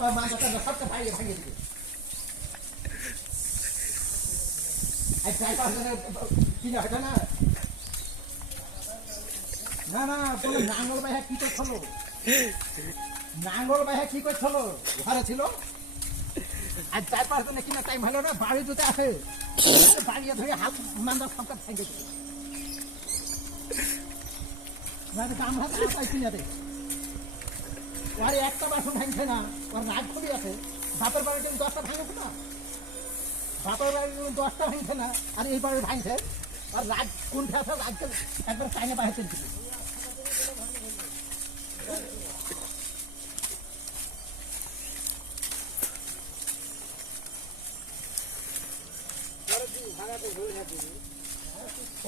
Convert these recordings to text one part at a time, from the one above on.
পা মাথাটা সবটা ভাঙিয়ে ভাঙিয়ে দিবে এই টাকা কিনে হয় না না না বলে নাঙ্গল ভাইয়া কি করছিল নাঙ্গল ভাইয়া কি করছিল ঘরে ছিল আর 4-5 দিনে কিনা টাইম হলো না বাড়ি দুটো আছে বাড়ি ধরে হাত মান্দা সবটা ভেঙে দিবে মানে দাম হাত আটাই কিনে দেয় ওর একটা বাসন ভাঙছে না ওর রাগ খুবই আছে বাপের বাড়িতে 10টা ভাঙেছে না বাপের বাড়ি 10টা ভাঙছে না আর এই বাড়ি ভাঙছে আর রাগ কোন ফেসা রাগকে একবার চাইনা বাড়িতে দিবে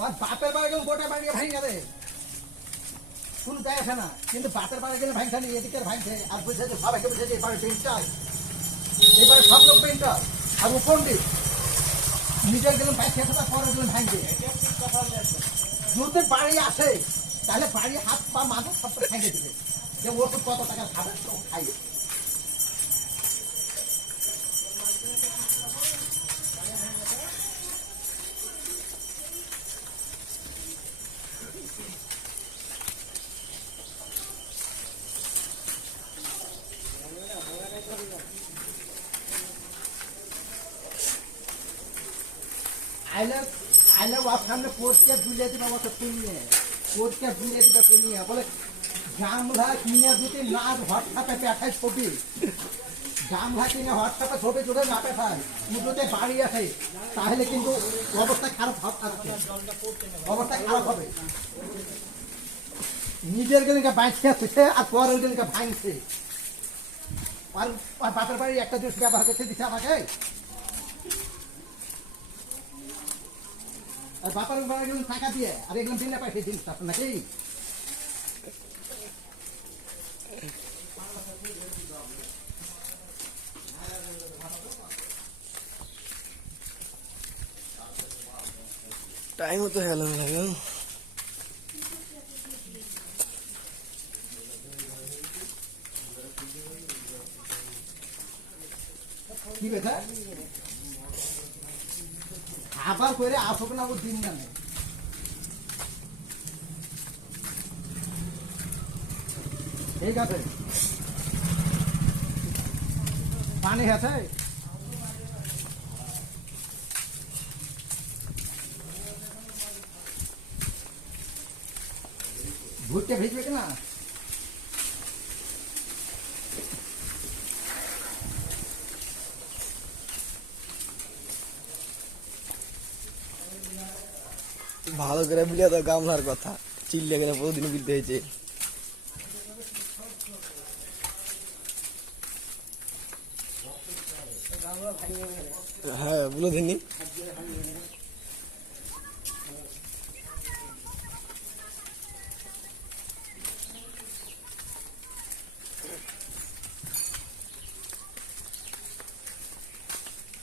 ওর বাপের বাড়ি গোটা বাড়ি ভাঙে দেয় কোন যায় আসে না কিন্তু বাপের বাড়ি গেলে ভাঙছে না এদিকে ভাঙছে আর বুঝে যে সবাইকে বুঝে যে এবারে পেন্ট চাই এবারে সব লোক পেন্ট আর ও পন্ডিত নিজের গেলাম বাইক খেতে পরে গেলাম ভাঙছে যদি বাড়ি আসে তাহলে বাড়ি হাত পা মাথা সব ভেঙে দিবে যে ওষুধ কত টাকা খাবে খাই আইলে ওর সামনে কোর্টকে বুলিয়ে দিবে আমার তো শুনিয়ে কোর্টকে বুলিয়ে দিবে শুনিয়ে বলে গামলা কিনে দিতে না হোয়াটসঅ্যাপে পাঠায় ছবি গামলা কিনে হোয়াটসঅ্যাপে ছবি তুলে না পাঠায় পুজোতে বাড়ি আসে তাহলে কিন্তু অবস্থা খারাপ অবস্থা খারাপ হবে নিজের গেলে বাইছে আসছে আর পরের গেলে ভাঙছে আর বাপের বাড়ি একটা জিনিস ব্যবহার করতে দিচ্ছে আমাকে আর বাপার টাকা দিয়ে আর এগুলো দিলে পাই সেই জিনিসটা নাকি টাইম তো হলো লাগে কি বেটা খাবার করে আসুক না ও দিন না ঠিক আছে পানি আছে ভুট্টা ভিজবে কিনা ভালো করে বুঝে তো গামলার কথা চিল্লে গেলে প্রতিদিন বুঝতে হয়েছে হ্যাঁ বলে দিনই